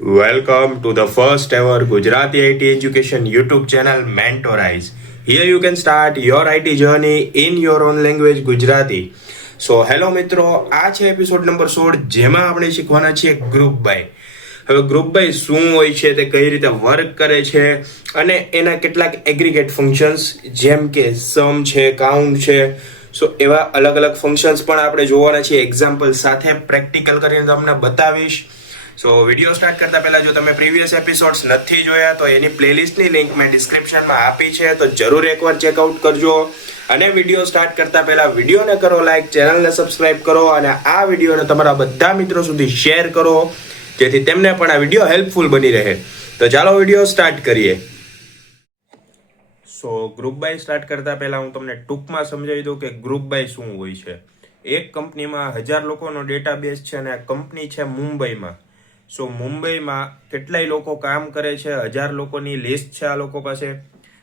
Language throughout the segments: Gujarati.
Welcome to the first ever Gujarati IT education YouTube channel Mentorize. Here you can start your IT journey in your own language Gujarati. So hello મિત્રો, આ છે એપિસોડ નંબર 16 જેમાં આપણે શીખવાના છીએ ગ્રુપ બાય. હવે ગ્રુપ બાય શું હોય છે, તે કઈ રીતે વર્ક કરે છે અને એના કેટલાક એગ્રીગેટ ફંક્શન્સ જેમ કે સમ છે, કાઉન્ટ છે, સો એવા અલગ અલગ ફંક્શન્સ પણ આપણે જોવાના છીએ એક્ઝામ્પલ સાથે પ્રેક્ટિકલ કરીને તમને બતાવીશ. સો વિડીયો સ્ટાર્ટ કરતા પહેલા જો તમે પ્રીવિયસ એપિસોડ્સ નથી જોયા તો એની પ્લેલિસ્ટની લિંક મેં ડિસ્ક્રિપ્શનમાં આપી છે, તો જરૂર એકવાર ચેકઆઉટ કરજો. અને વિડીયો સ્ટાર્ટ કરતા પહેલા વિડીયોને કરો લાઈક, ચેનલને સબસ્ક્રાઇબ કરો અને આ વિડીયોને તમારા બધા મિત્રો સુધી શેર કરો જેથી તેમને પણ આ વિડીયો હેલ્પફુલ બની રહે. તો ચાલો વિડીયો સ્ટાર્ટ કરીએ. સો ગ્રુપ બાય સ્ટાર્ટ કરતા પહેલા હું તમને ટૂંકમાં સમજાવી દઉં કે ગ્રુપ બાય શું હોય છે. એક કંપનીમાં 1000 લોકોનો ડેટાબેઝ છે અને આ કંપની છે મુંબઈમાં. સો મુંબઈમાં કેટલાય લોકો કામ કરે છે, 1000 લોકોની લિસ્ટ છે આ લોકો પાસે.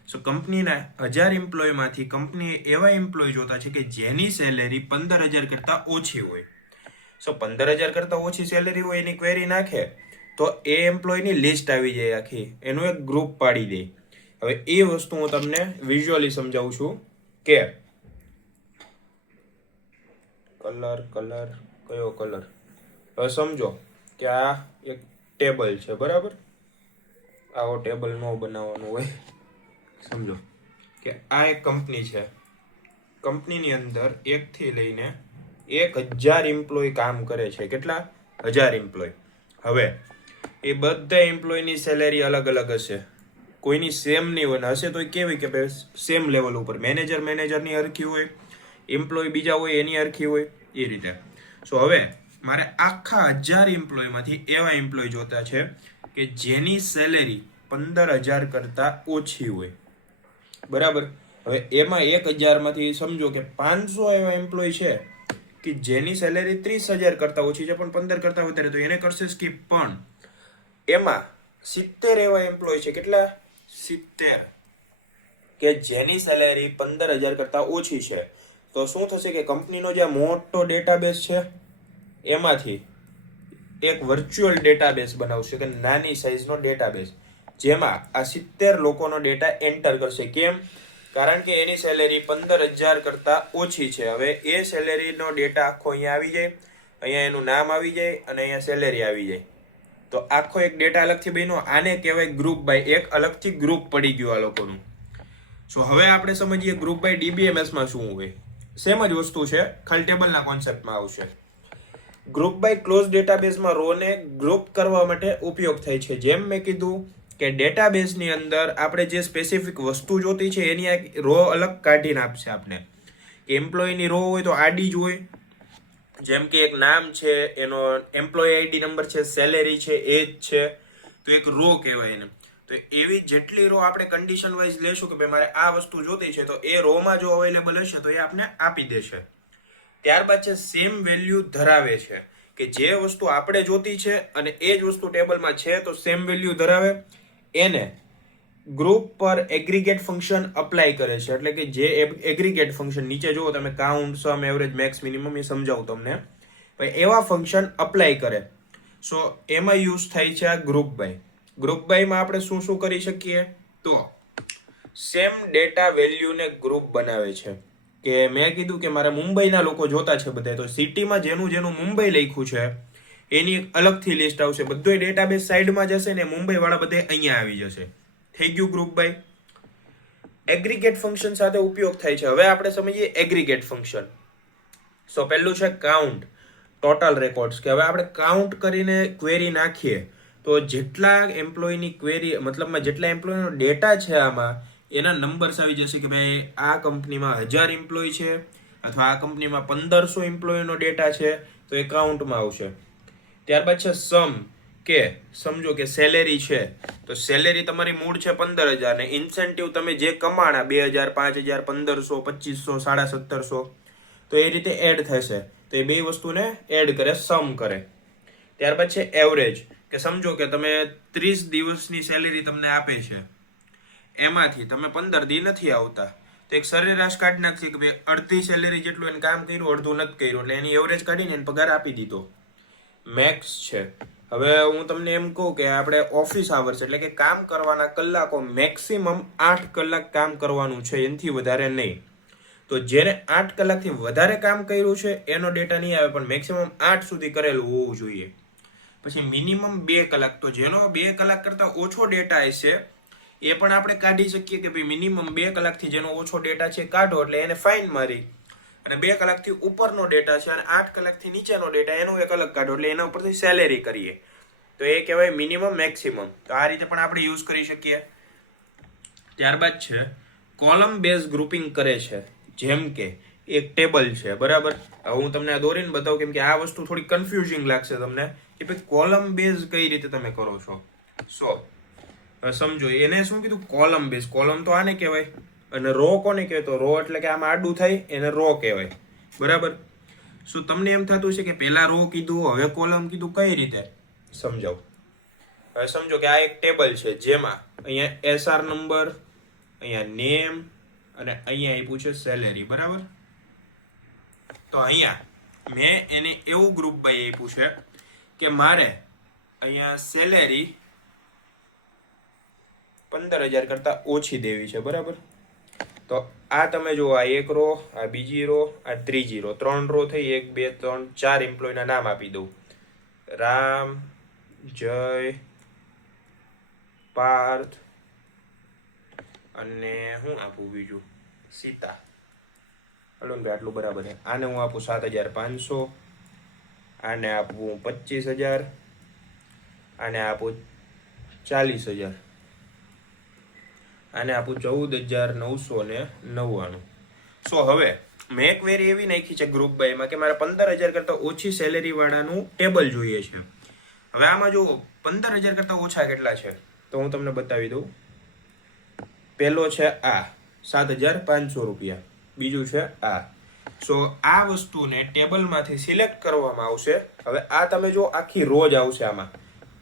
સો કંપનીના 1000 એમ્પ્લોયમાંથી કંપની એવા એમ્પ્લોય જોતા છે કે જેની સેલેરી 15000 કરતાં ઓછી હોય. સો 15000 કરતાં ઓછી સેલેરી હોય એની ક્વેરી નાખે તો એ એમ્પ્લોયની લિસ્ટ આવી જાય આખી, એનું એક ગ્રુપ પાડી દે. હવે એ વસ્તુ હું તમને વિઝ્યુઅલી સમજાવું છું કે કલર કયો કલર. હવે સમજો કે આ એક ટેબલ છે, બરાબર. આવો ટેબલ ન બનાવવાનું હોય. સમજો કે આ એક કંપની છે. કંપનીની અંદર 1 થી લઈને 1000 એમ્પ્લોય કામ કરે છે. કેટલા? 1000 એમ્પ્લોય. હવે એ બધા એમ્પ્લોયની સેલેરી અલગ અલગ હશે, કોઈની સેમ નહીં હોય. હશે તો કેવી કે સેમ લેવલ ઉપર મેનેજરની હરખી હોય, એમ્પ્લોય બીજા હોય એની હરખી હોય, એ રીતે. સો હવે મારે આખા 1000 એમ્પ્લોયમાંથી એવા એમ્પ્લોય જોતા છે કે જેની સેલેરી 15000 કરતાં ઓછી હોય, બરાબર. હવે એમાં 1000માંથી સમજો કે 500 એવા એમ્પ્લોય છે કે જેની સેલેરી 30000 કરતાં ઓછી છે પણ 15 કરતાં વધારે, તો એને કરશે સ્કીપ. પણ એમાં 70 એવા એમ્પ્લોય છે. કેટલા? 70 કે જેની સેલેરી 15000 કરતાં ઓછી છે. તો શું થશે કે કંપનીનો જે મોટો ડેટાબેઝ છે એમાંથી એક વર્ચ્યુઅલ ડેટાબેઝ બનાવશે કે નાની સાઇઝનો ડેટાબેઝ, જેમાં આ 70 લોકોનો ડેટા એન્ટર કરશે. કેમ? કારણ કે એની સેલેરી 15000 કરતાં ઓછી છે. હવે એ સેલેરીનો ડેટા આખો અહીંયા આવી જાય, અહીંયા એનું નામ આવી જાય અને અહીંયા સેલેરી આવી જાય. તો આખો એક ડેટા અલગથી બન્યો. આને કહેવાય ગ્રુપ બાય. એક અલગથી ગ્રુપ પડી ગયું આ લોકોનું. સો હવે આપણે સમજીએ ગ્રુપ બાય ડીબીએમએસમાં શું હોય. સેમ જ વસ્તુ છે, ખાલી ટેબલના કોન્સેપ્ટમાં આવશે. ગ્રુપ બાય ક્લોઝ ડેટાબેઝમાં રોને ગ્રુપ કરવા માટે ઉપયોગ થાય છે. જેમ મેં કીધું કે ડેટાબેઝની અંદર આપણે જે સ્પેસિફિક વસ્તુ જોતી છે એની એક રો અલગ કાઢીને આપશે આપણે. એમ્પ્લોયની રો હોય તો આડી જ હોય, જેમ કે એક નામ છે, એનો એમ્પ્લોય આઈડી નંબર છે, સેલેરી છે, એજ છે, તો એક રો કહેવાય એને. તો એવી જેટલી રો આપણે કન્ડિશન વાઇઝ લેશું કે ભાઈ મારે આ વસ્તુ જોતી છે, તો એ રોમાં જો અવેલેબલ હશે તો એ આપણે આપી દેશે. ત્યારબાદ છે સેમ વેલ્યુ ધરાવે છે, કે જે વસ્તુ આપણે જોતી છે અને એ જ વસ્તુ ટેબલમાં છે તો સેમ વેલ્યુ ધરાવે, એને ગ્રુપ પર એગ્રીગેટ ફંક્શન અપ્લાય કરે છે. એટલે કે જે એગ્રીગેટ ફંક્શન નીચે જુઓ તમે, કાઉન્ટ, સમ, એવરેજ, મેક્સ, મિનિમમ, એ સમજાવું તમને. એવા ફંક્શન અપ્લાય કરે. સો એમાં યુઝ થાય છે આ ગ્રુપ બાય. ગ્રુપ બાયમાં આપણે શું શું કરી શકીએ, તો સેમ ડેટા વેલ્યુને ગ્રુપ બનાવે છે. કે મેં કીધું કે મારે મુંબઈના લોકો જોતા છે બધા, તો સિટીમાં જેનું મુંબઈ લખ્યું છે એની અલગથી લિસ્ટ આવશે. બધો ડેટાબેઝ સાઈડમાં જશે ને મુંબઈ વાળા બધે અહીંયા આવી જશે. થઈ ગયું ગ્રુપ બાય. એગ્રીગેટ ફંક્શન સાથે ઉપયોગ થાય છે. હવે આપણે સમજીએ એગ્રીગેટ ફંક્શન. સો પહેલું છે કાઉન્ટ, ટોટલ રેકોર્ડ્સ. કે હવે આપણે કાઉન્ટ કરીને ક્વેરી નાખીએ તો જેટલા એમ્પ્લોયની ક્વેરી, મતલબમાં જેટલા એમ્પ્લોયનો ડેટા છે આમાં, એના નંબર્સ આવી જશે કે ભાઈ આ કંપનીમાં 1000 એમ્પ્લોય છે અથવા આ કંપનીમાં 1500 એમ્પ્લોયનો ડેટા છે, તો એ કાઉન્ટમાં આવશે. ત્યારબાદ છે સમ, કે સમજો કે સેલેરી છે, તો સેલેરી તમારી મૂળ છે 15000 ને ઇન્સેન્ટિવ તમે જે કમાણા 2000, 5000, 1500, 2500, 1750, તો એ રીતે એડ થશે. તો એ બે વસ્તુને એડ કરે, સમ કરે. ત્યારબાદ છે એવરેજ, કે સમજો કે તમે 30 દિવસની સેલેરી તમને આપે છે, એમાંથી તમે 15 દી નથી આવતા, તો એક સરેરાશ કાઢી નાખશે કે ભાઈ અડધી સેલેરી જેટલું એને કામ કર્યું, અડધું નથી કર્યું, એટલે એની એવરેજ કાઢીને એને પગાર આપી દીધો. મેક્સ છે, હવે હું તમને એમ કહું કે આપણે ઓફિસ આવર્સ એટલે કે કામ કરવાના કલાકો મેક્સિમમ 8 કલાક કામ કરવાનું છે, એનાથી વધારે નહીં. તો જેને 8 કલાકથી વધારે કામ કર્યું છે એનો ડેટા નહીં આવે, પણ મેક્સિમમ 8 સુધી કરેલું હોવું જોઈએ. પછી મિનિમમ 2 કલાક, તો જેનો 2 કલાક કરતાં ઓછો ડેટા હશે એ પણ આપણે કાઢી શકીએ કે ભાઈ મિનિમમ 2 કલાકથી જેનો ઓછો ડેટા છે કાઢો, એટલે એને ફાઇન મારી. અને 2 કલાકથી ઉપરનો ડેટા છે અને 8 કલાકથી નીચેનો ડેટા એનું એક અલગ કાઢો, એટલે એના ઉપરથી સેલેરી કરીએ. તો એ કહેવાય મિનિમમ મેક્સિમમ. તો આ રીતે પણ આપણે યુઝ કરી શકીએ. ત્યારબાદ છે કોલમ બેઝ ગ્રુપિંગ કરે છે. જેમ કે એક ટેબલ છે, બરાબર. હવે હું તમને આ દોરીને બતાવું, કેમ કે આ વસ્તુ થોડી કન્ફ્યુઝિંગ લાગશે તમને કે ભાઈ કોલમ બેઝ કઈ રીતે તમે કરો છો. હવે સમજો, એને શું કીધું? Column base. કોલમ તો આને કહેવાય. અને રો કોને કહેવાય? તો રો એટલે કે આમાં આડું થાય એને રો કહેવાય, બરાબર. શું તમને એમ થતું છે કે પહેલા રો કીધું હવે કોલમ કીધું? કઈ રીતે સમજાવું. હવે સમજો કે આ એક ટેબલ છે જેમાં અહીંયા એસઆર નંબર, અહીંયા નેમ અને અહીંયા આપ્યું છે સેલેરી, બરાબર. તો અહીંયા મેં એને એવું ગ્રુપ બાય આપ્યું છે કે મારે અહીંયા સેલેરી 15,000 કરતા ઓછી દેવી છે, બરાબર. તો આ તમે જુઓ, આ એક રો, આ બીજી રો, આ ત્રીજી રો, 3 રો થઈ. 1 2 3 4 એમ્પ્લોયના નામ આપી દઉં. રામ, જય, પાર્થ અને હું આપું બીજું સીતા. હલો ને, આટલું બરાબર છે. આને હું આપું 7,500, આને આપું 25,000, આને આપું 40,000, આને આપું 14,999. સો હવે મેં એક વેરી એવી નાખી છે ગ્રુપ બાયમાં કે મારે 15,000 કરતા ઓછી સેલેરી વાળાનું ટેબલ જોઈએ છે. હવે આમાં જો 15,000 કરતા ઓછા કેટલા છે તો હું તમને બતાવી દઉં. પહેલો છે આ 7,500 રૂપિયા, બીજું છે આ. સો આ વસ્તુને ટેબલમાંથી સિલેક્ટ કરવામાં આવશે. હવે આ તમે જો આખી રો જ આવશે આમાં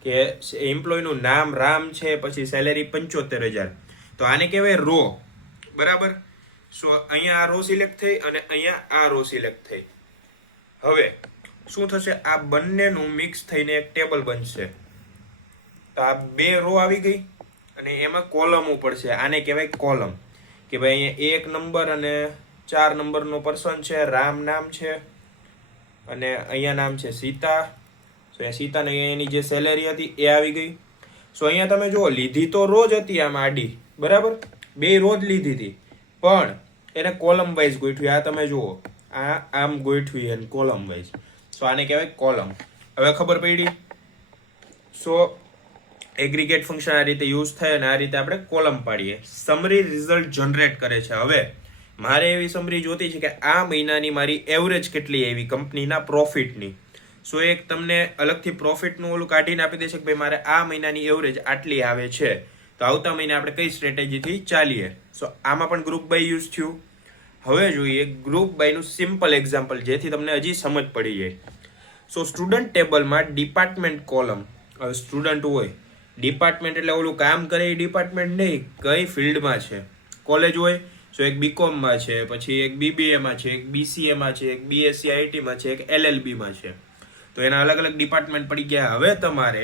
કે એમ્પ્લોયનું નામ રામ છે, પછી સેલેરી 75,000. તો આને કહેવાય રો, બરાબર. સો અહીંયા આ રો સિલેક્ટ થઈ અને અહીંયા આ રો સિલેક્ટ થઈ. હવે શું થશે? આ બંનેનું મિક્સ થઈને એક ટેબલ બનશે. તો આ 2 રો આવી ગઈ અને એમાં કોલમો પડશે. આને કહેવાય કોલમ. કે ભાઈ અહીંયા 1 નંબર અને 4 નંબરનો પર્સન છે, રામ નામ છે અને અહીંયા નામ છે સીતા. સો અહીંયા સીતાને એની જે સેલેરી હતી એ આવી ગઈ. સો અહીંયા તમે જુઓ, લીધી તો રોજ હતી આમાં આડી, બરાબર. 2 રોજ લીધી હતી, પણ એને કોલમ વાઇઝ ગોઠવી. આ તમે જુઓ, આ આમ ગોઠવી એને કોલમ વાઇઝ. સો આને કહેવાય કોલમ. હવે ખબર પડી. સો એગ્રીગેટ ફંક્શન આ રીતે યુઝ થાય અને આ રીતે આપણે કોલમ પાડીએ. સમરી રિઝલ્ટ જનરેટ કરે છે. હવે મારે એવી સમરી જોતી છે કે આ મહિનાની મારી એવરેજ કેટલી આવી કંપનીના પ્રોફિટની. સો એક તમને અલગથી પ્રોફિટનું ઓલું કાઢીને આપી દેશે કે ભાઈ મારે આ મહિનાની એવરેજ આટલી આવે છે, તો આવતા મહિને આપણે કઈ સ્ટ્રેટેજીથી ચાલીએ. સો આમાં પણ ગ્રુપ બાય યુઝ થયું. હવે જોઈએ ગ્રુપ બાયનું સિમ્પલ એક્ઝામ્પલ, જેથી તમને હજી સમજ પડી જાય. સો સ્ટુડન્ટ ટેબલમાં ડિપાર્ટમેન્ટ કોલમ. હવે સ્ટુડન્ટ હોય, ડિપાર્ટમેન્ટ એટલે ઓલું કામ કરે એ ડિપાર્ટમેન્ટ નહીં, કઈ ફિલ્ડમાં છે. કોલેજ હોય, સો એક બીકોમમાં છે, પછી એક બીબીએમાં છે, એક બીસીએમાં છે, એક બીએસસી આઈટીમાં છે, એક એલએલબીમાં છે. તો એના અલગ અલગ ડિપાર્ટમેન્ટ પડી ગયા. હવે તમારે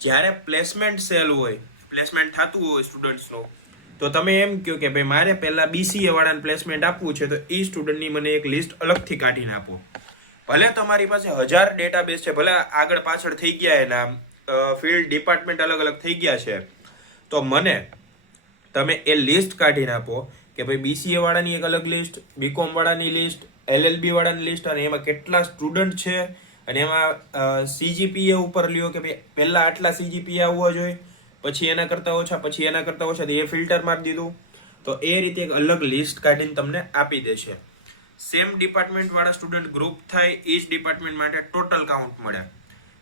જ્યારે પ્લેસમેન્ટ સેલ હોય, પ્લેસમેન્ટ થતું હોય સ્ટુડન્ટ્સનું, તો તમે એમ કહો કે ભાઈ મારે પહેલાં બીસીએ વાળાને પ્લેસમેન્ટ આપવું છે, તો એ સ્ટુડન્ટની મને એક લિસ્ટ અલગથી કાઢીને આપો. ભલે તમારી પાસે 1000 ડેટાબેઝ છે, ભલે આગળ પાછળ થઈ ગયા એના ફિલ્ડ ડિપાર્ટમેન્ટ અલગ અલગ થઈ ગયા છે, તો મને તમે એ લિસ્ટ કાઢીને આપો કે ભાઈ બીસીએ વાળાની એક અલગ લિસ્ટ, બીકોમ વાળાની લિસ્ટ, એલએલબી વાળાની લિસ્ટ, અને એમાં કેટલા સ્ટુડન્ટ છે અને એમાં સીજીપીએ ઉપર લ્યો કે ભાઈ પહેલા આટલા સીજીપીએ આવવા જોઈએ, પછી એના કરતા ઓછા, પછી એના કરતા ઓછા, તો એ ફિલ્ટર મારી દીધું. તો એ રીતે એક અલગ લિસ્ટ કાઢીને તમને આપી દેશે. સેમ ડિપાર્ટમેન્ટ વાળા સ્ટુડન્ટ ગ્રુપ થાય, ઈચ ડિપાર્ટમેન્ટ માટે ટોટલ કાઉન્ટ મળે.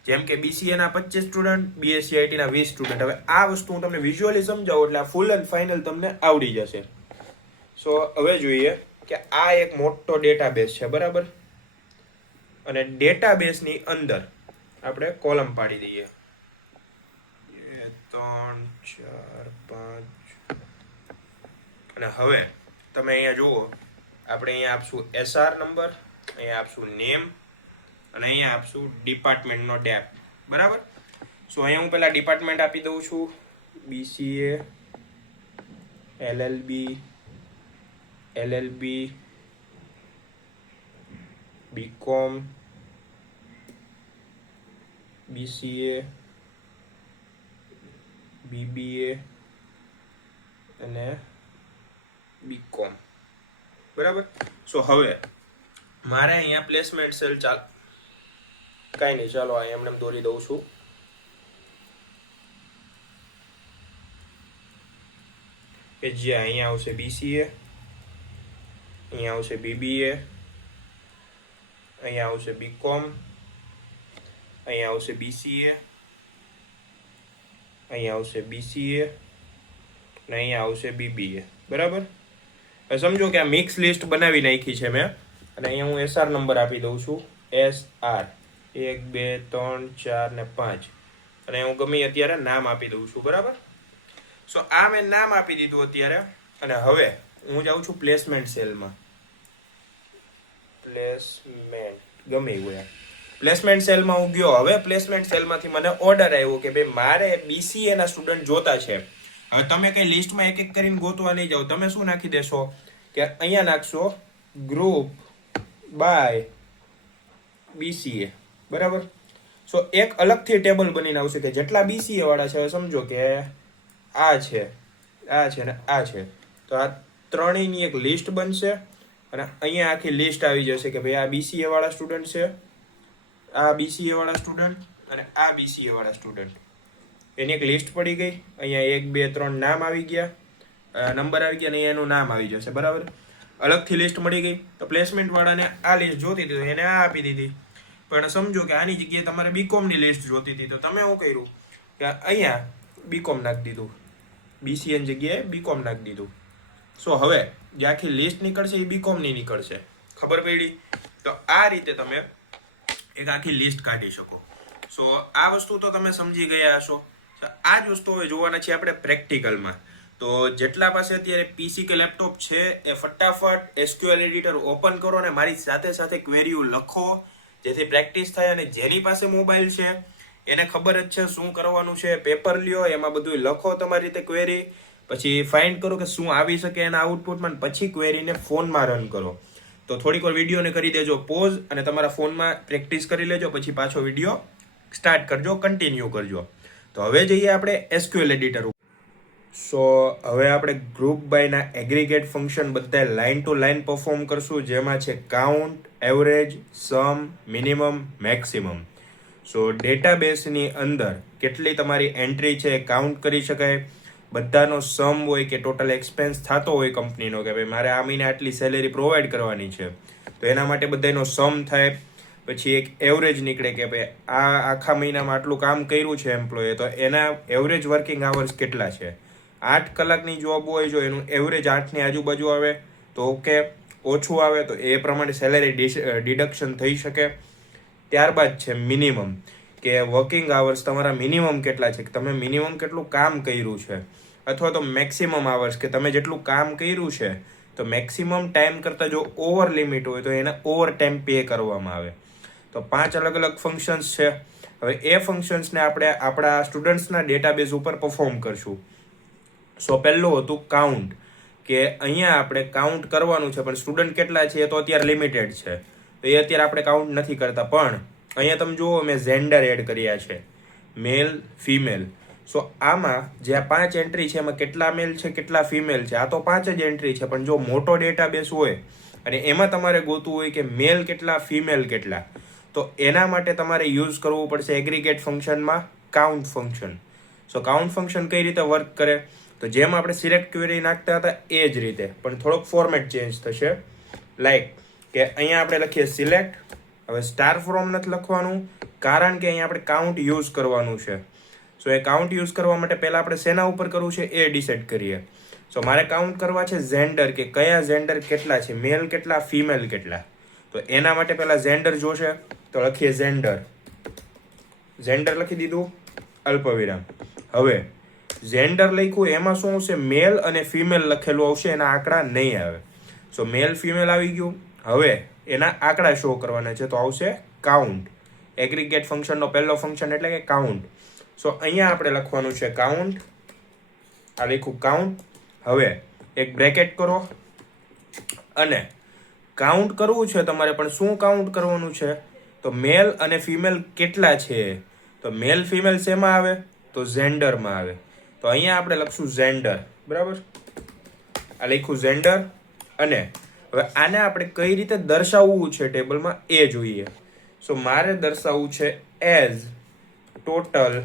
જેમ કે બીસીએ ના 25 સ્ટુડન્ટ, બીએસસી આઈટી ના 20 સ્ટુડન્ટ. હવે આ વસ્તુ હું તમને વિઝ્યુઅલી સમજાવું એટલે આ ફૂલ એન્ડ ફાઇનલ તમને આવડી જશે. સો હવે જોઈએ કે આ એક મોટો ડેટાબેઝ છે, બરાબર. અને ડેટાબેઝની અંદર આપણે કોલમ પાડી દઈએ 3 4 5. અને હવે તમે અહીંયા જુઓ, આપણે અહીંયા આપશું એસઆર નંબર, અહીંયા આપશું નેમ અને અહીંયા આપશું ડિપાર્ટમેન્ટનો ડેપ, બરાબર. સો અહીંયા હું પહેલાં ડિપાર્ટમેન્ટ આપી દઉં છું, BCA, LLB, BCom, BCA, BBA અને BCom. બરાબર. સો હવે મારે અહીંયા પ્લેસમેન્ટ સેલ કાંઈ નહીં, ચાલો અહીંયા એમને દોરી દઉં છું. કે જે અહીંયા આવશે BCA, અહીંયા આવશે BBA, અહીંયા આવશે BCom, અહીંયા આવશે BCA, અહીંયા આવશે BCA અને અહીંયા આવશે BBA. બરાબર. હવે સમજો કે આ મિક્સ લિસ્ટ બનાવી નાખી છે મેં, અને અહીંયા હું SR નંબર આપી દઉં છું, SR 1 2 3 4 ને 5, અને હું ગમે અત્યારે નામ આપી દઉં છું. બરાબર. સો આ મેં નામ આપી દીધું અત્યારે, અને હવે હું જાઉં છું પ્લેસમેન્ટ સેલમાં. ગમે એવું પ્લેસમેન્ટ સેલમાં હું ગયો. હવે પ્લેસમેન્ટ સેલમાંથી મને ઓર્ડર આવ્યો કે ભાઈ મારે BCA ના સ્ટુડન્ટ જોતા છે. હવે તમે કઈ લિસ્ટમાં એક એક કરીને ગોતવા નહીં જાઓ. તમે શું નાખી દેશો કે અહીંયા નાખશો ગ્રુપ બાય BCA. બરાબર. સો એક અલગથી ટેબલ બનીને આવશે કે જેટલા BCA વાળા છે. હવે સમજો કે આ છે, આ છે ને આ છે, તો આ ત્રણેયની એક લિસ્ટ બનશે, અને અહીંયા આખી લિસ્ટ આવી જશે કે ભાઈ આ BCA વાળા સ્ટુડન્ટ છે, આ BCA વાળા સ્ટુડન્ટ અને આ BCA વાળા સ્ટુડન્ટ. એની એક લિસ્ટ પડી ગઈ. અહીંયા 1 2 3 નામ આવી ગયા, નંબર આવી ગયા, અને એનું નામ આવી જશે. બરાબર. અલગથી લિસ્ટ મળી ગઈ. તો પ્લેસમેન્ટ વાળાને આ લિસ્ટ જોતી હતી તો એને આ આપી દીધી. પણ સમજો કે આની જગ્યાએ તમારે BComની લિસ્ટ જોતી હતી, તો તમે શું કર્યું કે અહીંયા BCom નાખી દીધું, BCA ની જગ્યાએ BCom નાખી દીધું. સો હવે જે આખી લિસ્ટ નીકળશે એ BComની નીકળશે. ખબર પડી? તો આ રીતે તમે એક આખી લિસ્ટ કાઢી શકો. સો આ વસ્તુ તો તમે સમજી ગયા હશો. આ જ વસ્તુ હવે જોવાના છે આપણે પ્રેક્ટિકલમાં. તો જેટલા પાસે અત્યારે PC કે લેપટોપ છે એ ફટાફટ SQL એડિટર ઓપન કરો અને મારી સાથે સાથે ક્વેરીઓ લખો, જેથી પ્રેક્ટિસ થાય. અને જેની પાસે મોબાઈલ છે એને ખબર જ છે શું કરવાનું છે. પેપર લ્યો, એમાં બધું લખો તમારી રીતે ક્વેરી, પછી ફાઇન્ડ કરો કે શું આવી શકે એના આઉટપુટમાં, પછી ક્વેરીને ફોનમાં રન કરો. તો થોડીક વાર વિડીયોને કરી દેજો પોઝ, અને તમારા ફોનમાં પ્રેક્ટિસ કરી લેજો, પછી પાછો વિડીયો સ્ટાર્ટ કરજો, કન્ટિન્યુ કરજો. તો હવે જઈએ આપણે SQL એડિટર ઉપર. સો હવે આપણે ગ્રુપ બાયના એગ્રીગેટ ફંક્શન બધા લાઇન ટુ લાઇન પરફોર્મ કરશું, જેમાં છે કાઉન્ટ, એવરેજ, સમ, મિનિમમ, મેક્સિમમ. સો ડેટાબેઝની અંદર કેટલી તમારી એન્ટ્રી છે કાઉન્ટ કરી શકાય. બધાનો સમ હોય કે ટોટલ એક્સપેન્સ થતો હોય કંપનીનો, કે ભાઈ મારે આ મહિને આટલી સેલેરી પ્રોવાઈડ કરવાની છે, તો એના માટે બધાનો સમ થાય. પછી એક એવરેજ નીકળે કે ભાઈ આ આખા મહિનામાં આટલું કામ કર્યું છે એમ્પ્લોયે, તો એના એવરેજ વર્કિંગ આવર્સ કેટલા છે. 8 કલાકની જોબ હોય, જો એનું એવરેજ 8ની આજુબાજુ આવે તો ઓકે, ઓછું આવે તો એ પ્રમાણે સેલેરી ડિડક્શન થઈ શકે. ત્યારબાદ છે મિનિમમ, કે વર્કિંગ આવર્સ તમારા મિનિમમ કેટલા છે, કે તમે મિનિમમ કેટલું કામ કર્યું છે. અથવા તો મેક્સિમમ આવર્સ, કે તમે જેટલું કામ કર્યું છે તો મેક્સિમમ ટાઈમ કરતાં જો ઓવર લિમિટ હોય તો એને ઓવર ટાઈમ પે કરવામાં આવે. તો 5 અલગ અલગ ફંક્શન્સ છે. હવે એ ફંક્શન્સને આપણે આપણા સ્ટુડન્ટ્સના ડેટાબેઝ ઉપર પરફોર્મ કરશું. સો પહેલું હતું કાઉન્ટ, કે અહીંયા આપણે કાઉન્ટ કરવાનું છે, પણ સ્ટુડન્ટ કેટલા છે એ તો અત્યારે લિમિટેડ છે, તો એ અત્યારે આપણે કાઉન્ટ નથી કરતા. પણ અહીંયા તમે જુઓ મેં જેન્ડર એડ કર્યા છે, મેલ, ફિમેલ. સો આમાં જે આ 5 એન્ટ્રી છે એમાં કેટલા મેલ છે કેટલા ફિમેલ છે, આ તો 5 જ એન્ટ્રી છે. પણ જો મોટો ડેટાબેઝ હોય અને એમાં તમારે ગોતવું હોય કે મેલ કેટલા ફિમેલ કેટલા, તો એના માટે તમારે યુઝ કરવું પડશે એગ્રીગેટ ફંક્શનમાં કાઉન્ટ ફંક્શન. સો કાઉન્ટ ફંક્શન કઈ રીતે વર્ક કરે, તો જેમ આપણે સિલેક્ટ ક્વેરી નાખતા હતા એ જ રીતે, પણ થોડોક ફોર્મેટ ચેન્જ થશે. લાઈક કે અહીંયા આપણે લખીએ સિલેક્ટ. હવે સ્ટાર ફ્રોમ નથી લખવાનું, કારણ કે અહીંયા આપણે કાઉન્ટ યુઝ કરવાનું છે. સો એ કાઉન્ટ યુઝ કરવા માટે પહેલાં આપણે શેના ઉપર કરવું છે એ ડિસાઇડ કરીએ. સો મારે કાઉન્ટ કરવા છે જેન્ડર, કે કયા જેન્ડર કેટલા છે, મેલ કેટલા ફિમેલ કેટલા. તો એના માટે પહેલાં જેન્ડર જોશે, તો લખીએ જેન્ડર. જેન્ડર લખી દીધું, અલ્પવિરામ. હવે જેન્ડર લખ્યું એમાં શું આવશે, મેલ અને ફિમેલ લખેલું આવશે, એના આંકડા નહીં આવે. સો મેલ ફિમેલ આવી ગયું. હવે એના આંકડા શો કરવાના છે, તો આવશે કાઉન્ટ. એગ્રીગેટ ફંક્શનનો પહેલો ફંક્શન એટલે કે કાઉન્ટ. સો અહીંયા આપણે લખવાનું છે કાઉન્ટ. આ લખ્યું કાઉન્ટ. હવે એક બ્રેકેટ કરો અને કાઉન્ટ કરવું છે તમારે, પણ શું કાઉન્ટ કરવાનું છે? તો મેલ અને ફિમેલ કેટલા છે. તો મેલ ફિમેલ શેમાં આવે? તો જેન્ડરમાં આવે. તો અહીંયા આપણે લખશું જેન્ડર. બરાબર, આ લખ્યું જેન્ડર. અને હવે આને આપણે કઈ રીતે દર્શાવવું છે ટેબલમાં એ જોઈએ. સો મારે દર્શાવવું છે as total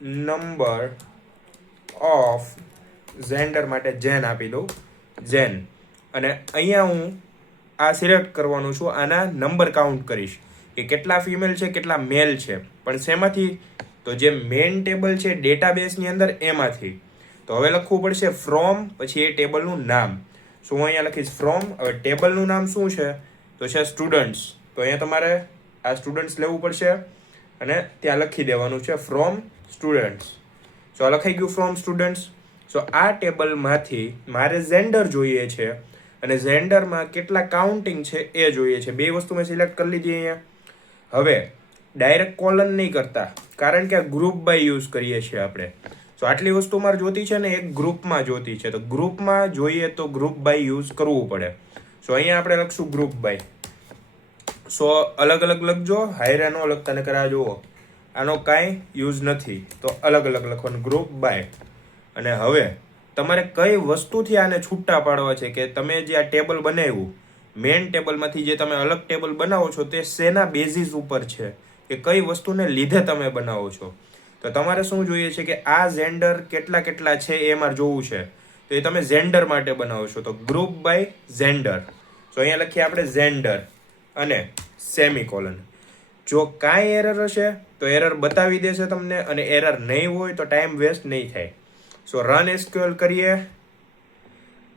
number of gender માટે જેન આપી દઉં, જેન. અને અહીંયા હું આ સિલેક્ટ કરવાનું છું, આના નંબર કાઉન્ટ કરીશ કે કેટલા ફિમેલ છે કેટલા મેલ છે. પણ શેમાંથી? તો જે મેઇન ટેબલ છે ડેટાબેઝની અંદર એમાંથી. તો હવે લખવું પડશે ફ્રોમ, પછી એ ટેબલનું નામ. શું હું અહીંયા લખીશ ફ્રોમ. હવે ટેબલનું નામ શું છે? તો છે સ્ટુડન્ટ્સ. તો અહીંયા તમારે આ સ્ટુડન્ટ્સ લેવું પડશે અને ત્યાં લખી દેવાનું છે ફ્રોમ સ્ટુડન્ટ્સ. સો આ લખાઈ ગયું ફ્રોમ સ્ટુડન્ટ્સ. સો આ ટેબલમાંથી મારે જેન્ડર જોઈએ છે અને જેન્ડરમાં કેટલા કાઉન્ટિંગ છે એ જોઈએ છે. બે વસ્તુ મેં સિલેક્ટ કરી લીધી અહીંયા. હવે ડાયરેક્ટ કોલન નહીં કરતા, કારણ કે આ ગ્રુપ બાય યુઝ કરીએ છીએ આપણે. સો આટલી વસ્તુ મારે જોતી છે ને એક ગ્રુપમાં જોતી છે, તો ગ્રુપમાં જોઈએ તો ગ્રુપ બાય યુઝ કરવું પડે. સો અહીંયા આપણે લખશું ગ્રુપ બાય. સો અલગ અલગ લખજો, હાયરા નો લખતા ને કરા જુઓ આનો કાંઈ યુઝ નથી, તો અલગ અલગ લખવાનું ગ્રુપ બાય. અને હવે તમારે કઈ વસ્તુથી આને છૂટા પાડવા છે કે તમે જે આ ટેબલ બનાવ્યું મેઇન ટેબલમાંથી જે તમે અલગ ટેબલ બનાવો છો તે શેના બેઝિસ ઉપર છે કે કઈ વસ્તુને લીધે તમે બનાવો છો. તો તમારે શું જોઈએ છે કે આ જેન્ડર કેટલા કેટલા છે એ મારે જોવું છે. તો એ તમે જેન્ડર માટે બનાવો છો, તો ગ્રુપ બાય જેન્ડર. તો અહીંયા લખીએ આપણે જેન્ડર અને સેમિકોલન. જો કાંઈ એરર હશે તો એરર બતાવી દેશે તમને, અને એરર નહીં હોય તો ટાઈમ વેસ્ટ નહીં થાય. સો રન એસક્યુએલ કરીએ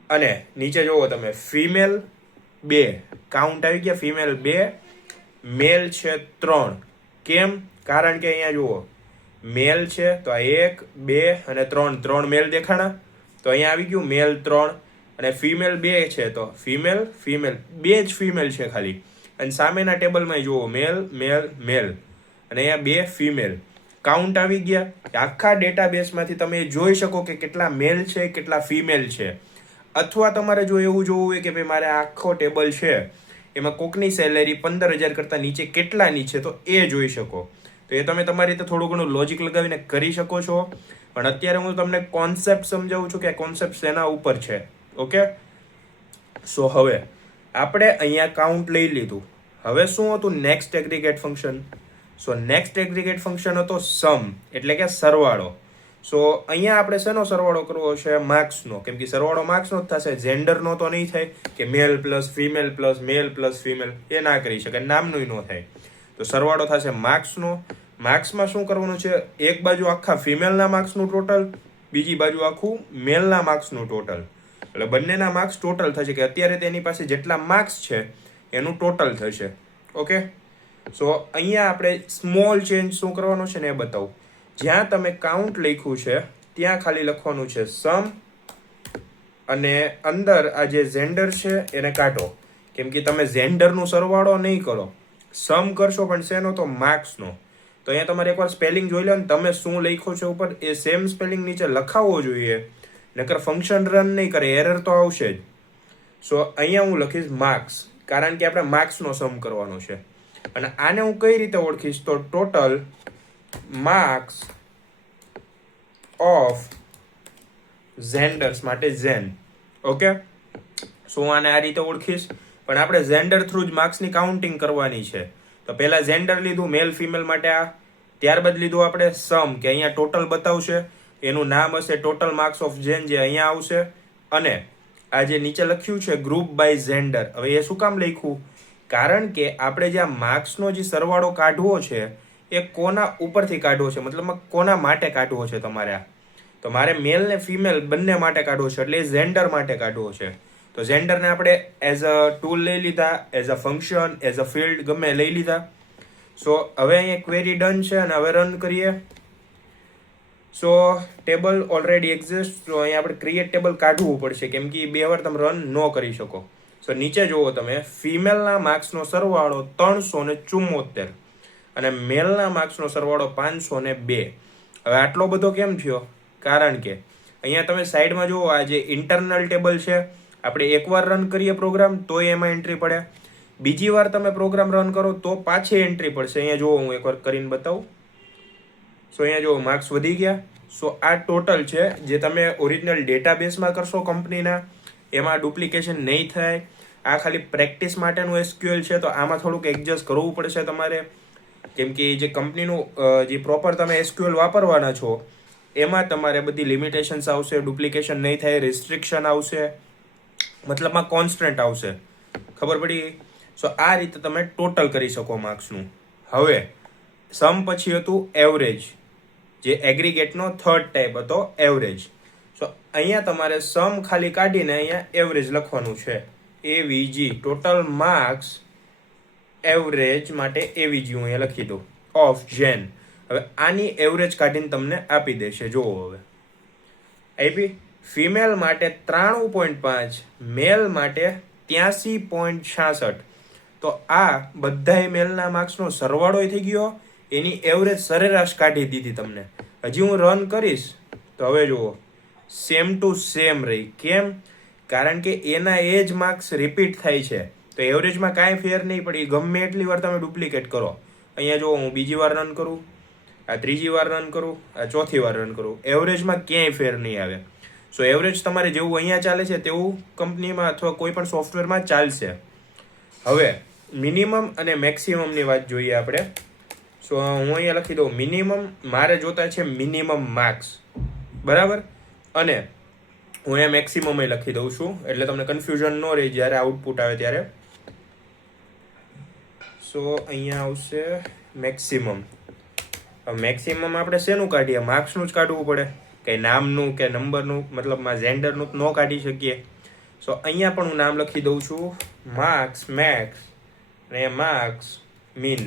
અને નીચે જુઓ તમે ફિમેલ 2 કાઉન્ટ આવી ગયા, ફિમેલ 2, મેલ છે 3. કેમ? કારણ કે અહીંયા જુઓ મેલ છે તો આ 1 2 અને 3 મેલ દેખાણા. તો અહીંયા આવી ગયું મેલ 3 અને ફિમેલ 2 છે તો ફિમેલ ફિમેલ 2 જ ફિમેલ છે ખાલી. અને સામેના ટેબલમાં જુઓ મેલ મેલ મેલ અને અહીંયા 2 ફિમેલ. કાઉન્ટ આવી ગયા. આખા ડેટાબેઝમાંથી તમે જોઈ શકો કે કેટલા મેલ છે કેટલા ફિમેલ છે. અથવા તમારે જો એવું જોવું હોય કે ભાઈ મારે આખો ટેબલ છે એમાં કોકની સેલેરી 15,000 કરતાં નીચે કેટલાની છે તો એ જોઈ શકો. તો એ તમે તમારી રીતે થોડું ઘણું લોજિક લગાવીને કરી શકો છો. પણ અત્યારે હું તમને કોન્સેપ્ટ સમજાવું છું કે આ કોન્સેપ્ટ શેના ઉપર છે. ઓકે, સો હવે આપણે અહીંયા કાઉન્ટ લઈ લીધું. હવે શું હતું next aggregate function? So next aggregate function હતો સમ, એટલે કે સરવાળો. સો અહીંયા આપણે શેનો સરવાળો કરવો છે? માર્ક્સનો, કેમ કે સરવાળો માર્ક્સનો જ થશે, જેન્ડરનો તો નહીં થાય કે મેલ પ્લસ ફિમેલ પ્લસ મેલ પ્લસ ફિમેલ, એ ના કરી શકે, નામનું ન થાય. તો સરવાળો થશે માર્ક્સનો. માર્ક્સમાં શું કરવાનું છે? એક બાજુ આખા ફિમેલના માર્ક્સનું ટોટલ, બીજી બાજુ આખું મેલના માર્ક્સનું ટોટલ. એટલે બંનેના માર્ક્સ ટોટલ થશે કે અત્યારે તેની પાસે જેટલા માર્ક્સ છે એનું ટોટલ થશે. ઓકે, સો અહીંયા આપણે સ્મોલ ચેન્જ શું કરવાનો છે ને એ બતાવું. જ્યાં તમે કાઉન્ટ લખ્યું છે ત્યાં ખાલી લખવાનું છે સમ, અને અંદર આ જે જેન્ડર છે એને કાઢો, કેમ કે તમે જેન્ડરનું સરવાળો નહીં કરો, સમ કરશો પણ શેનો? તો માર્ક્સનો. તો અહીંયા તમારે એકવાર સ્પેલિંગ જોઈ લો ને તમે શું લખ્યો છે ઉપર એ સેમ સ્પેલિંગ નીચે લખાવવો જોઈએ, નકર ફંક્શન રન નહીં કરે, એરર તો આવશે જ. સો અહીંયા હું લખીશ માર્ક્સ, કારણ કે આપણે માર્ક્સનો સમ કરવાનો છે. અને આને હું કઈ રીતે ઓળખીશ? તો ટોટલ માર્ક્સ ઓફ જેન્ડર્સ માટે જેન. ઓકે, સો આને આ રીતે ઓળખીશ. પણ આપણે જેન્ડર થ્રુ જ માર્ક્સની કાઉન્ટિંગ કરવાની છે. તો પહેલા જેન્ડર લીધું મેલ ફિમેલ માટે આ, ત્યારબાદ લીધું આપણે સમ કે અહીંયા ટોટલ બતાવશે, એનું નામ હશે ટોટલ માર્ક્સ ઓફ જેન જે અહીંયા આવશે. અને આ જે નીચે લખ્યું છે ગ્રુપ બાય જેન્ડર, હવે એ શું કામ લખ્યું? કારણ કે આપણે જે આ માર્ક્સનો જે સરવાળો કાઢવો છે એ કોના ઉપરથી કાઢવો છે, મતલબ કોના માટે કાઢવો છે તમારે? આ તો મારે મેલ ને ફિમેલ બંને માટે કાઢવો છે, એટલે જેન્ડર માટે કાઢવો છે. તો જેન્ડરને આપણે એઝ અ ટૂલ લઈ લીધા, as a function, as a field ગમે લઈ લીધા. સો હવે અહીંયા ક્વેરી ડન છે અને હવે રન કરીએ. સો ટેબલ ઓલરેડી એક્ઝિસ્ટ. તો અહીંયા આપણે ક્રિએટ ટેબલ કાઢવું પડશે, કેમ કે 2 વાર તમે રન ન કરી શકો. સો નીચે જુઓ તમે ફિમેલના માર્ક્સનો સરવાળો 374 અને મેલના માર્ક્સનો સરવાળો 502. હવે આટલો બધો કેમ થયો? કારણ કે અહીંયા તમે સાઈડમાં જુઓ, આ જે ઇન્ટરનલ ટેબલ છે, આપણે એકવાર રન કરીએ પ્રોગ્રામ તો એમાં એન્ટ્રી પડે, બીજી વાર તમે પ્રોગ્રામ રન કરો તો પાછી એન્ટ્રી પડશે. અહીંયા જુઓ, હું એકવાર કરીને બતાવું. સો અહીંયા જુઓ, માર્ક્સ વધી ગયા. સો આ ટોટલ છે. જે તમે ઓરિજિનલ ડેટાબેઝમાં કરશો કંપનીના, એમાં ડુપ્લિકેશન નહીં થાય. આ ખાલી પ્રેક્ટિસ માટેનું એસક્યુએલ છે, તો આમાં થોડુંક એડજસ્ટ કરવું પડશે તમારે, કેમ કે જે કંપનીનું જે પ્રોપર તમે એસક્યુએલ વાપરવાના છો એમાં તમારે બધી લિમિટેશન્સ આવશે, ડુપ્લિકેશન નહીં થાય, રિસ્ટ્રિક્શન આવશે, મતલબમાં કોન્સ્ટન્ટ આવશે. ખબર પડી? સો આ રીતે તમે ટોટલ કરી શકો માર્ક્સનું. હવે સમ પછી હતું એવરેજ, જે એગ્રીગેટનો થર્ડ ટાઈપ હતો, એવરેજ. સો અહીંયા તમારે સમ ખાલી કાઢીને અહીંયા એવરેજ લખવાનું છે, એવીજી, ટોટલ માર્ક્સ એવરેજ માટે એવીજી હું અહીંયા લખી દઉં, ઓફ જેન. હવે આની એવરેજ કાઢીને તમને આપી દેશે. જુઓ, હવે આપી. ફિમેલ માટે 93.5, મેલ માટે 83.66. તો આ બધાય મેલના માર્ક્સનો સરવાળો થઈ ગયો, એની એવરેજ સરેરાશ કાઢી દીધી તમને. હજી હું રન કરીશ તો હવે જુઓ, સેમ ટુ સેમ રહી. કેમ? કારણ કે એના એ જ માર્ક્સ રિપીટ થાય છે, તો એવરેજમાં કાંઈ ફેર નહીં પડી. ગમે એટલી વાર તમે ડુપ્લિકેટ કરો. અહીંયા જુઓ, હું બીજી વાર રન કરું, આ ત્રીજી વાર રન કરું, આ ચોથી વાર રન કરું, એવરેજમાં ક્યાંય ફેર નહીં આવે. સો એવરેજ તમારે જેવું અહીંયા ચાલે છે તેવું કંપનીમાં અથવા કોઈ પણ સોફ્ટવેરમાં ચાલશે. હવે મિનિમમ અને મેક્સિમમની વાત જોઈએ આપણે. સો હું અહીંયા લખી દઉં મિનિમમ, મારે જોતા છે મિનિમમ માર્ક્સ, બરાબર, અને હું અહીંયા મેક્સિમમ લખી દઉં છું, એટલે તમને કન્ફ્યુઝન ન રહે જ્યારે આઉટપુટ આવે ત્યારે. સો અહીંયા આવશે મેક્સિમમ. મેક્સિમમ આપણે શેનું કાઢીએ? માર્ક્સનું જ કાઢવું પડે, કંઈ નામનું કે નંબરનું, મતલબમાં જેન્ડરનું ન કાઢી શકીએ. સો અહીંયા પણ હું નામ લખી દઉં છું, માર્ક્સ મેક્સ અને માર્ક્સ મીન.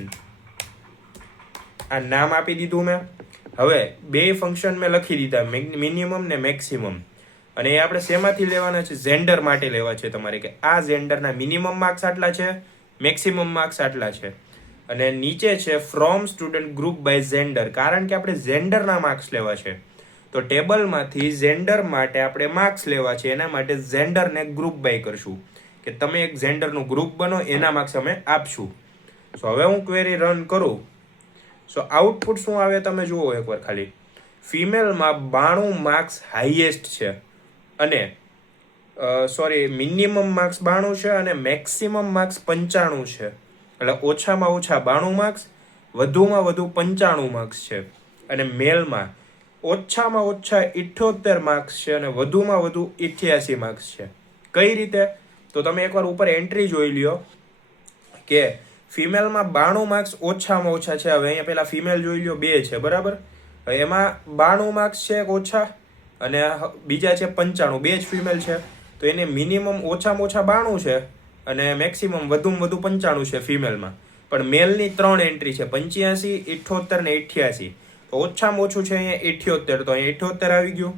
આ નામ આપી દીધું મેં. હવે બે ફંક્શન મેં લખી દીધા, મિનિમમ ને મેક્સિમમ. અને એ આપણે શેમાંથી લેવાના છે? જેન્ડર માટે લેવા છે તમારે, કે આ જેન્ડરના મિનિમમ માર્ક્સ આટલા છે, મેક્સિમમ માર્ક્સ આટલા છે. અને નીચે છે from student group by gender, કારણ કે આપણે જેન્ડરના માર્ક્સ લેવા છે. તો ટેબલમાંથી જેન્ડર માટે આપણે માર્ક્સ લેવા છે, એના માટે જેન્ડરને ગ્રુપ બાય કરશું, કે તમે એક જેન્ડરનું ગ્રુપ બનો, એના માર્ક્સ અમે આપશું. સો હવે હું ક્વેરી રન કરું, સો આઉટપુટ શું આવે તમે જુઓ એકવાર ખાલી. ફિમેલમાં 92 માર્ક્સ હાઈએસ્ટ છે, અને મિનિમમ માર્ક્સ 92 છે અને મેક્સિમમ માર્ક્સ 95 છે. એટલે ઓછામાં ઓછા 92 માર્ક્સ, વધુમાં વધુ 95 માર્ક્સ છે. અને મેલમાં ઓછામાં ઓછા 78 માર્ક્સ છે અને વધુમાં વધુ 88 માર્ક્સ છે. કઈ રીતે? તો તમે એકવાર ઉપર એન્ટ્રી જોઈ લ્યો કે ફિમેલમાં 92 માર્ક્સ ઓછામાં ઓછા છે. હવે અહીંયા પેલા ફિમેલ જોઈ લ્યો, 2 છે, બરાબર. એમાં 92 માર્ક્સ છે ઓછા અને બીજા છે 95, 2 જ ફિમેલ છે. તો એને મિનિમમ ઓછામાં ઓછા 92 છે અને મેક્સિમમ વધુમાં વધુ 95 છે ફિમેલમાં. પણ મેલની 3 એન્ટ્રી છે, 85, 78 ને 88. તો ઓછામાં ઓછું છે અહીંયા 78, તો અહીંયા 78 આવી ગયું,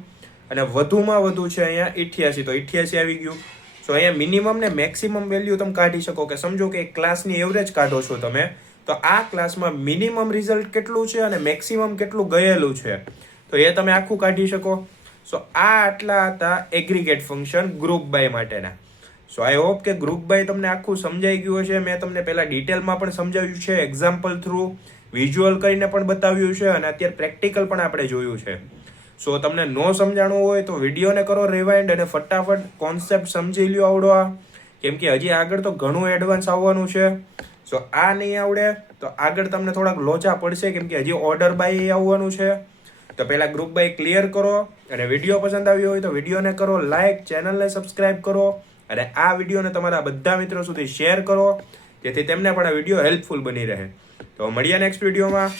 અને વધુમાં વધુ છે અહીંયા 88, તો 88 આવી ગયું. તો અહીંયા મિનિમમ ને મેક્સિમમ વેલ્યુ તમે કાઢી શકો, કે સમજો કે ક્લાસની એવરેજ કાઢો છો તમે, તો આ ક્લાસમાં મિનિમમ રિઝલ્ટ કેટલું છે અને મેક્સિમમ કેટલું ગયેલું છે, તો એ તમે આખું કાઢી શકો. સો આ આટલા હતા એગ્રીગેટ ફંક્શન ગ્રુપ બાય માટેના. સો આઈ હોપ કે ગ્રુપ બાય તમને આખું સમજાઈ ગયું હશે. મેં તમને પહેલા ડિટેલમાં પણ સમજાવ્યું છે, એક્ઝામ્પલ થ્રુ વિઝ્યુઅલ કરીને પણ બતાવ્યું છે, અને અત્યારે પ્રેક્ટિકલ પણ આપણે જોયું છે. સો તમને ન સમજાણું હોય તો વિડીયોને કરો રિવાઇન્ડ અને ફટાફટ કોન્સેપ્ટ સમજી લ્યો આવડો આ, કેમ કે હજી આગળ તો ઘણું એડવાન્સ આવવાનું છે. સો આ નહીં આવડે તો આગળ તમને થોડાક લોચા પડશે, કેમ કે હજી ઓર્ડર બાય આવવાનું છે. તો પહેલા ગ્રુપ બાય ક્લિયર કરો, અને વિડીયો પસંદ આવ્યો હોય તો વિડીયોને કરો લાઈક, ચેનલને સબસ્ક્રાઇબ કરો, અને આ વિડીયોને તમારા બધા મિત્રો સુધી શેર કરો, જેથી તેમને પણ આ વિડીયો હેલ્પફુલ બની રહે. તો મળીએ નેક્સ્ટ વિડીયોમાં.